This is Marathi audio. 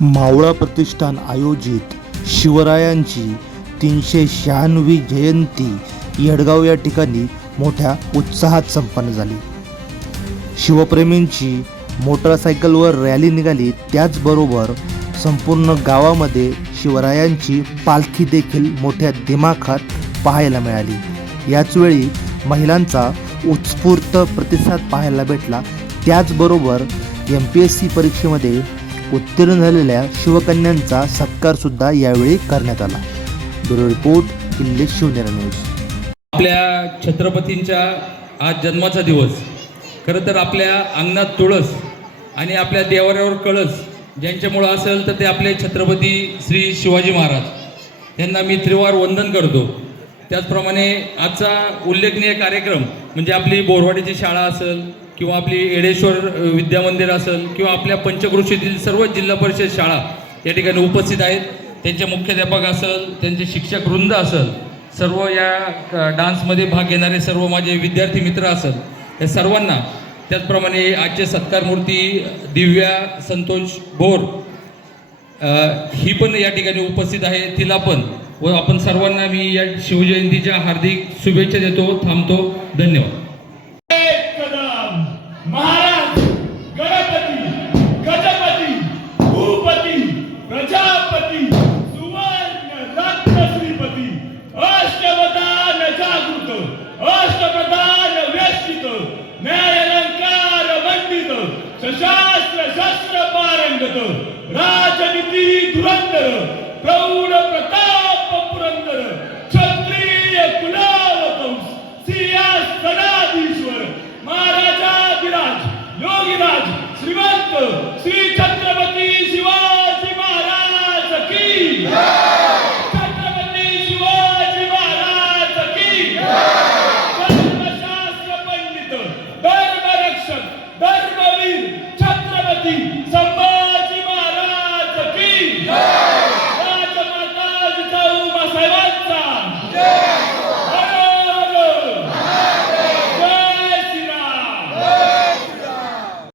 मावळा प्रतिष्ठान आयोजित शिवरायांची 396वी जयंती येडगाव या ठिकाणी मोठ्या उत्साहात संपन्न झाली। शिवप्रेमींची मोटरसायकलवर रॅली निघाली, त्याचबरोबर संपूर्ण गावामध्ये शिवरायांची पालखी देखील मोठ्या दिमाखात पाहायला मिळाली। याचवेळी महिलांचा उत्स्फूर्त प्रतिसाद पाहायला भेटला। त्याचबरोबर MPSC परीक्षेमध्ये उत्तीर्ण झालेल्या शिवकन्यांचा सत्कार सुद्धा यावेळी करण्यात आला। ब्युरो रिपोर्ट, किल्ले शिवनेरी न्यूज। आपल्या छत्रपतींच्या आज जन्माचा दिवस। खरं तर आपल्या अंगणात तुळस आणि आपल्या देवाऱ्यावर कळस ज्यांच्यामुळं असेल तर ते आपले छत्रपती श्री शिवाजी महाराज यांना मी त्रिवार वंदन करतो। त्याचप्रमाणे आजचा उल्लेखनीय कार्यक्रम म्हणजे आपली बोरवाडीची शाळा असेल किंवा आपली येडेश्वर विद्यामंदिर असेल किंवा आपल्या पंचक्रोशीतील सर्व जिल्हा परिषद शाळा या ठिकाणी उपस्थित आहेत। त्यांचे मुख्याध्यापक असेल, त्यांचे शिक्षक वृंद असेल, सर्व या डान्समध्ये भाग घेणारे सर्व माझे विद्यार्थी मित्र असेल, या सर्वांना, त्याचप्रमाणे आजचे सत्कारमूर्ती दिव्या संतोष भोर ही पण या ठिकाणी उपस्थित आहे, तिला पण व आपण सर्वांना मी या शिवजयंतीच्या हार्दिक शुभेच्छा देतो। थांबतो, धन्यवाद। महाराज, गणपती, गजपती, भूपती, प्रजापती, सुवर्ण रत्न श्रीपती, अष्टप्रधान जागृत, अष्टप्रधान व्यवस्थित, न्यायालंकार वंदित, सशास्त्र शस्त्र पारंगत, राजनीती धुरंधर, प्रौढ प्रताप पुरंदर, क्षत्रिय कुलावतंस, सिंहासनाधीश्वर महाराजाधिराज योगीराज श्रीमंत श्री छत्रपती शिवाजी महाराज की, छत्रपती शिवाजी महाराज की, धर्मशास्त्र पंडित, धर्मरक्षक, धर्मवीर छत्रपती